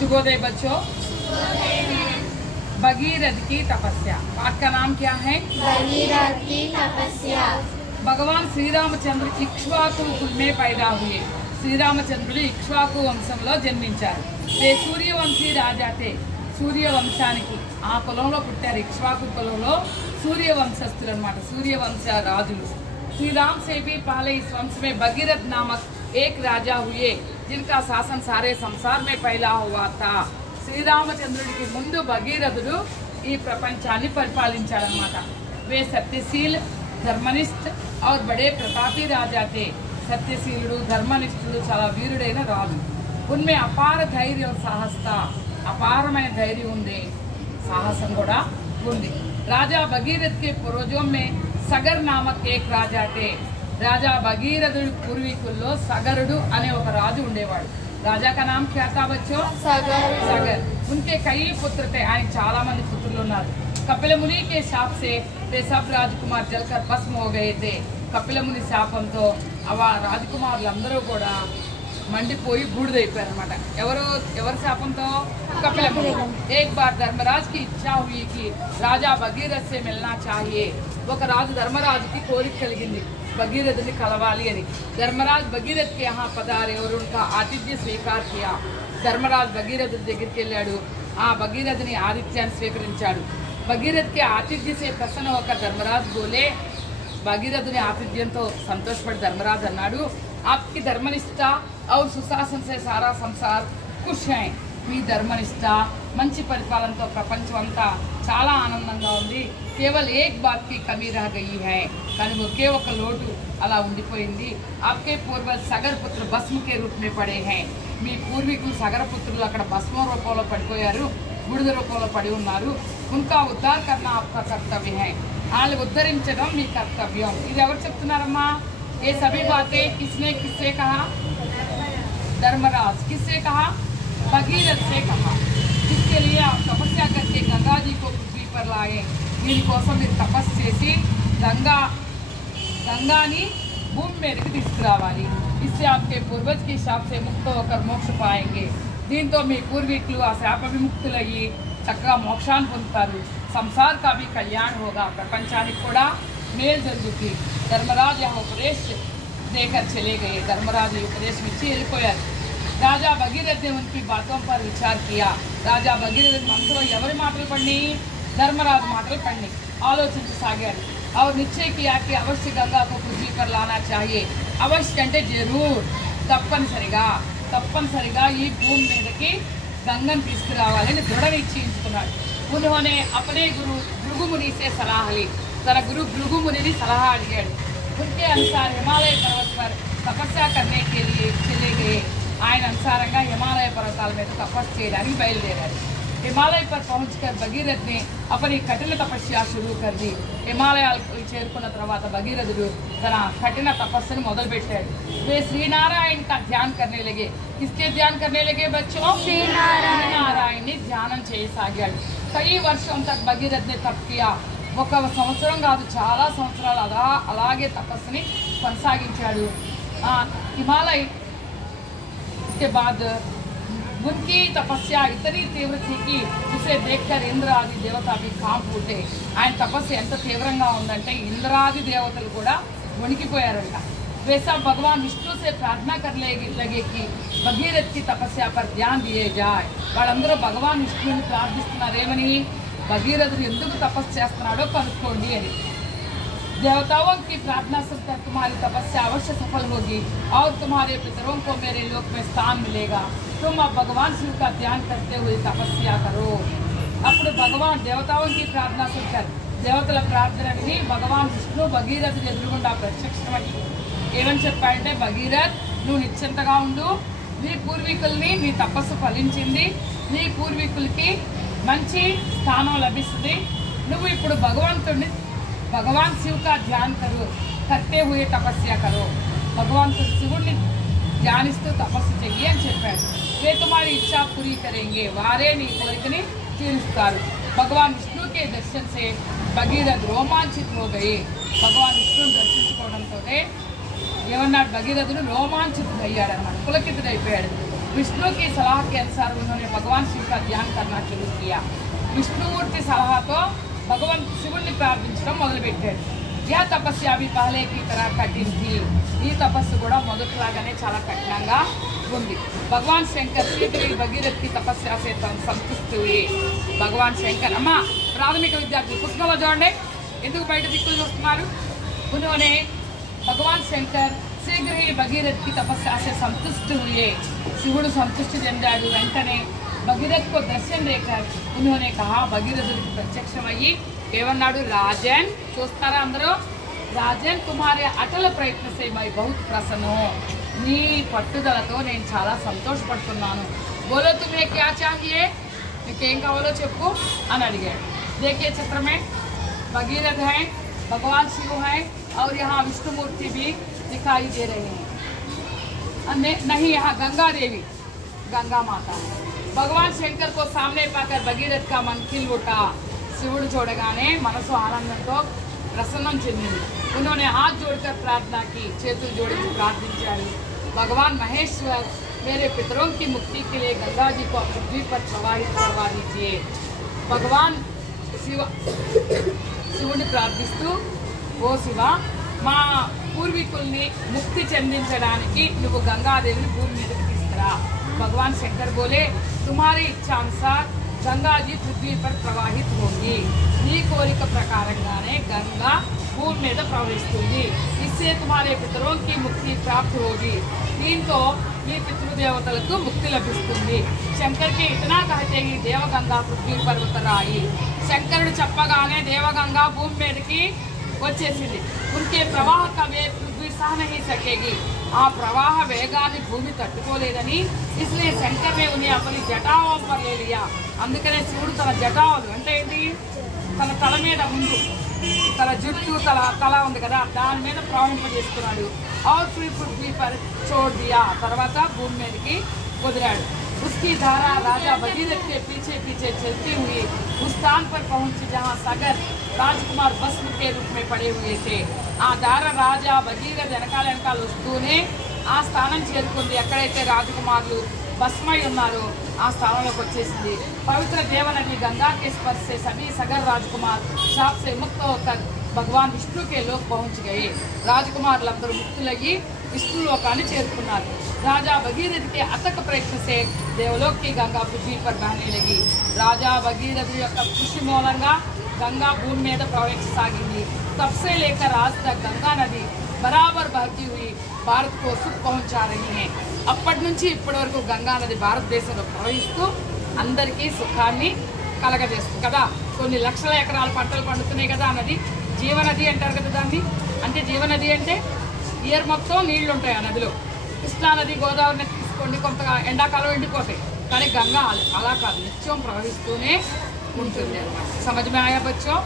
शुभोदय बच्चों। भगीरथ की तपस्या, पाठ का नाम क्या है? भगीरथ की तपस्या। भगवान श्री रामचंद्र इक्ष्वाकु कुल में पैदा हुए। श्री रामचंद्रुడు ఇక్ష్వాకు వంశంలో జన్మించారు. वे सूर्यवंशी राजा थे. సూర్యవంశానికి ఆ కులంలో పుట్టారు. ఇక్ష్వాకు కులంలో सूर्यवंशस्थुలు అన్నమాట. सूर्यवंश రాజులు. श्री राम से भी पहले इस वंश में भगीरथ नामक एक राजा हुए जिनका शासन सारे संसार में फैला हुआ था. శ్రీరామచంద్రుడికి ముందు భగీరథుడు ఈ ప్రపంచాన్ని పరిపాలించాడన్నమాట. वे सत्यशील, धर्मनिष्ठ और बड़े प्रतापी राजा थे. సత్యశీలుడు, ధర్మనిష్ఠుడు, చాలా వీరుడైన రాజు. उनमें अपार धैर्य और साहस था. అపారమైన ధైర్యం ఉంది, సాహసం కూడా ఉంది. राजा भगीरथ के पूर्वजों में सगर नामक एक राजा थे. राजा भगीरथुడి పూర్వీకుల్లో సగరుడు అనే ఒక రాజు ఉండేవాడు. राजा का नाम क्या था बच्चों? सगर। सगर. उनके कई पुत्र थे. ఆయన చాలా మంది పుత్రులు ఉన్నారు. कपिल मुनि के शाप से वे सब राजकुमार जलकर भस्म हो गए थे. కపిల ముని శాపంతో రాజకుమారులందరూ కూడా మండిపోయి బూడిదైపోయారన్నమాట. ఎవరి శాపంతో? కపిల ముని. एक बार धर्मराज की इच्छा हुई कि राजा भगीरथ से मिलना चाहिए. ఒక రాజు ధర్మరాజుకి కోరిక కలిగింది భగీరథుని కలవాలి అని. ధర్మరాజ్ భగీరథ్ के यहाँ पधारे और उनका आतिथ्य स्वीकार किया. ధర్మరాజ్ భగీరథుడి దగ్గరికి వెళ్ళాడు. ఆ భగీరథుని ఆతిథ్యాన్ని స్వీకరించాడు. భగీరథ్ के आतिथ्य से प्रसन्न होकर धर्मराज बोले, భగీరథుని ఆతిథ్యంతో సంతోషపడి ధర్మరాజు అన్నాడు, आपकी धर्मनिष्ठा और सुशासन से सारा संसार खुश है. మీ ధర్మనిష్ట, మంచి పరిపాలనతో ప్రపంచం అంతా చాలా ఆనందంగా ఉంది. కేవల్ ఏక్ బాత్ కి కమీ రహ గయి హై, కానీ ఒకే ఒక లోటు అలా ఉండిపోయింది. आपके పూర్వజ్ సగర్ పుత్ర భస్మ కే రూప్ మే పడే హై. మీ పూర్వీకులు సగర పుత్రులు అక్కడ భస్మ రూపంలో పడిపోయారు, బూడిద రూపంలో పడి ఉన్నారు. ఉన్కా ఉద్ధార్ కర్నా ఆప్కా కర్తవ్య హై. వాళ్ళు ఉద్ధరించడం మీ కర్తవ్యం. ఇది ఎవరు చెప్తున్నారమ్మా? ये सभी बातें किससे कहा? धर्मराज. किससे कहा? भगीरथ से कहा. इसके लिए आप तपस्या करके गंगा जी को पृथ्वी पर लाए. దీనికోసం మీరు తపస్సు చేసి गंगानी भूमि మీదకి తీసుకురావాలి. इससे आपके पूर्वज की शाप से मुक्त होकर मोक्ष पाएंगे. దీంతో మీ పూర్వీకులు ఆ శాప విముక్తులయ్యి చక్కగా మోక్షాన్ని పొందుతారు. సంసార్ का भी कल्याण होगा. ప్రపంచానికి కూడా మేలు జరుగుతుంది. धर्मराज यहाँ उपदेश देकर चले गए. धर्मराज उपदेश ఇచ్చి వెళ్ళిపోయారు. राजा भगीरथ ने उनकी बातों पर विचार किया. राजा भगीरथ మనసులో ఎవరి మాటలు పడిని? धर्मराज మాటలు పడిని. ఆలోచించసాగారు. और निश्चय किया कि अवश्य गंगा को पृथ्वी पर लाना चाहिए. अवश्य అంటే జరూర్, తప్పనిసరిగా ఈ భూమి మీదకి గంగను తీసుకురావాలని దృఢ నిశ్చయించుకున్నాడు. उन्होंने अपने गुरु भृगु मुनि से सलाह ली. तन गुरु भृगु मुनि ने सलाह अడిగాడు. उनके अनुसार हिमालय पर्वत पर तपस्या करने के लिए चले गए. ఆయన అనుసారంగా హిమాలయ పర్వతాల మీద తపస్సు చేయడానికి బయలుదేరారు. हिमालय पर पहुंचकर भगीरथ ने अपनी कठिन तपस्या शुरू कर दी. హిమాలయాలకు చేరుకున్న తర్వాత భగీరథుడు తన కఠిన తపస్సును మొదలుపెట్టాడు. वे श्रीनारायण का ध्यान करने लगे. किसके ध्यान करने लगे बच्चों? श्रीनारायण ने ध्याనం చేయసాగాడు. कई वर्षों तक भगीरथ ने तप किया. ఒక సంవత్సరం కాదు, చాలా సంవత్సరాలు అలాగే తపస్సుని కొనసాగించాడు. हिमालय के बाद उनकी तपस्या इतनी तीव्र थी कि उसे देखकर इंद्र आदि देवता भी कांप उठे. ఆయన తపస్సు ఎంత తీవ్రంగా ఉందంటే ఇంద్రాది దేవతలు కూడా వణికిపోయారంట. वे सब भगवान विष्णु से प्रार्थना करने लगे कि भगीरथ की तपस्या पर ध्यान दिए जाए. వాళ్ళందరూ భగవాన్ విష్ణుని ప్రార్థిస్తున్నారు. ఏమని? భగీరథుడు ఎందుకు తపస్సు చేస్తున్నాడో కనుక్కోండి అని. देवताओं की प्रार्थना सुनकर तुम्हारी तपस्या अवश्य सफल होगी और तुम्हारे पितरों को मेरे लोक में स्थान मिलेगा. तुम अब भगवान शिव का ध्यान करते हुए तपस्या करो. అప్పుడు భగవాన్ దేవతాओं ప్రార్థన సుంటారు. దేవతల ప్రార్థన విని భగవాన్ విష్ణు భగీరథుడు ఎదురుగుండా ప్రత్యక్షమై ఏమని చెప్పాడంటే, భగీరథ్, నువ్వు నిశ్చింతగా ఉండు. నీ పూర్వీకుల్ని నీ తపస్సు ఫలించింది. నీ పూర్వీకులకి మంచి స్థానం లభిస్తుంది. నువ్వు ఇప్పుడు भगवान शिव का ध्यान करो, करते हुए तपस्या करो. भगवान शिवुడిని ధ్యానిస్తూ తపస్సు చెయ్యి అని చెప్పాడు. वे तुम्हारी इच्छा पूरी करेंगे. వారే నీ కోరికని తీరుస్తారు. भगवान विष्णु के दर्शन से भगीरथ रोमांचित हो गए. भगवान విష్ణుని దర్శించుకోవడంతోనే ఏమన్నాడు? భగీరథుడు రోమాంచితుడయ్యాడు అన్నమాట, పులకితుడైపోయాడు. विष्णु की सलाह के अनुसार उन्होंने भगवान शिव का ध्यान करना शुरू किया। विष्णुमूर्ति सलाह तो भगवान शिवुని ప్రార్థించడం మొదలుపెట్టాడు। यह तपस्या भी पहले की तरह कठिन थी। ఈ తపస్సు కూడా మొదట్లాగానే చాలా కఠినంగా ఉంది। भगवान शंकर शीघ्र ही भगीरथ की तपस्या से संतुष्ट हुए। भगवान शंकर అమ్మ ప్రాథమిక విద్యార్థి పుస్తకంలో చూడండి ఎందుకు బయట దిక్కులు చూస్తున్నారు। उन्होंने भगवान शंकर शीघ्र ही भगीरथ की तपस्या से संतुष्ट हुए। शिवुడు संतुष्ट చెందాడు। వెంటనే भगीरथ को दर्शन देकर उन्होंने कहा भगीरथుడికి ప్రత్యక్షమయ్యి ఏమన్నాడు राजन చూస్తారా అందరూ राजन तुम्हारे अटल प्रयत्न से मैं बहुत प्रसन्न हूँ। నీ పట్టుదలతో నేను చాలా సంతోషపడుతున్నాను। बोलो तुम्हें क्या चाहिए మీకేం కావాలో చెప్పు అని అడిగాడు। देखिए चित्र में भगीरथ है, भगवान शिव है और यहाँ विष्णु मूर्ति भी दिखाई दे रहे हैं। नहीं यहाँ गंगा देवी गंगा माता है। भगवान शंकर को सामने पाकर भगीरथ का मन खिल उठा। शिवुడు చూడగానే మనసు ఆనందంతో ప్రసన్నం చెందింది। उन्होंने हाथ जोड़कर प्रार्थना की, చేతులు జోడించి ప్రార్థించారు। भगवान महेश्वर मेरे पितरों की मुक्ति के लिए गंगा जी को पृथ्वी पर प्रवाहित करवा दीजिए। भगवान శివుని ప్రార్థిస్తూ ఓ శివ మా పూర్వీకుల్ని ముక్తి చెందించడానికి నువ్వు గంగాదేవిని భూమి మీదకి తీసుకురా। भगवान शंकर बोले तुम्हारी इच्छा अनुसार गंगा जी पृथ्वी पर प्रवाहित होगी। నీ కోరిక ప్రకారంగానే గంగా భూమి మీద ప్రవహిస్తుంది। इससे तुम्हारे पितरों की मुक्ति प्राप्त होगी। దీంతో ఈ పితృదేవతలకు ముక్తి లభిస్తుంది। శంకర్ కి ఇతనా कहते ही దేవగంగా పృథ్వీ पर उतर आई। శంకరుడు చెప్పగానే దేవగంగా భూమి మీదకి వచ్చేసింది। उनके प्रवाह का वेग पृथ्वी सह नहीं सकेगी। ఆ ప్రవాహ వేగాన్ని భూమి తట్టుకోలేదని इसलिए शंकर ने उन्हें अपनी जटाओं पर ले लिया। అందుకనే శివుడు తన జటాలు అంటే ఏంటి తన తల మీద ముందు తన జుట్టు తల ఉంది కదా దాని మీద ప్రవహింపజేసుకున్నాడు। और फिर पृथ्वी पर छोड़ दिया తర్వాత భూమి మీదకి వదిలాడు। उसकी धारा राजा भगीरथ के पीछे पीछे चलती हुई उस स्थान पर पहुंची जहां सगर राजकुमार भस्म के रूप में पड़े हुए थे। ఆ దార రాజా భగీరథ వెనకాల వస్తూనే ఆ స్థానం చేరుకుంది। ఎక్కడైతే రాజకుమారులు భస్మై ఉన్నారో ఆ స్థానంలోకి వచ్చేసింది। पवित्र देवनदी गंगा के स्पर्श से सभी सगर राजकुमार शाप से मुक्त होकर भगवान विष्णु के लोक पहुंच गए। రాజకుమారులందరూ ముక్తులయ్యి विष्णु लोकाన్ని చేరుకున్నారు। राजा भगीरथ के अथक प्रयत्न से देवलोक की गंगा पृथ्वी पर बहने लगी। राजा भगीरथ యొక్క కృషి మూలంగా गंगा भूमि మీద ప్రవహించసాగింది। तब से लेकर आज तक गंगा नदी बराबर बहती हुई भारत को सुख पहुंचा रही है। అప్పటి నుంచి ఇప్పటి వరకు గంగా నది భారతదేశంలో ప్రవహిస్తూ అందరికీ సుఖాన్ని కలగజేస్తుంది కదా। కొన్ని లక్షల ఎకరాల పంటలు పండుతున్నాయి కదా। నది జీవనది అంటారు కదా దాన్ని। అంటే జీవనది అంటే ఇయర్ మొత్తం నీళ్లు ఉంటాయి ఆ నదిలో। కృష్ణా నది గోదావరి నది తీసుకోండి కొంతగా ఎండాకాలం ఎండిపోతాయి కానీ గంగా అలా కాదు నిత్యం ప్రవహిస్తూనే ఉంటుంది అన్నమాట। समझ में आया बच्चों?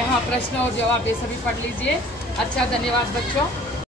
यहाँ प्रश्न और जवाब ये सभी पढ़ लीजिए। अच्छा धन्यवाद बच्चों।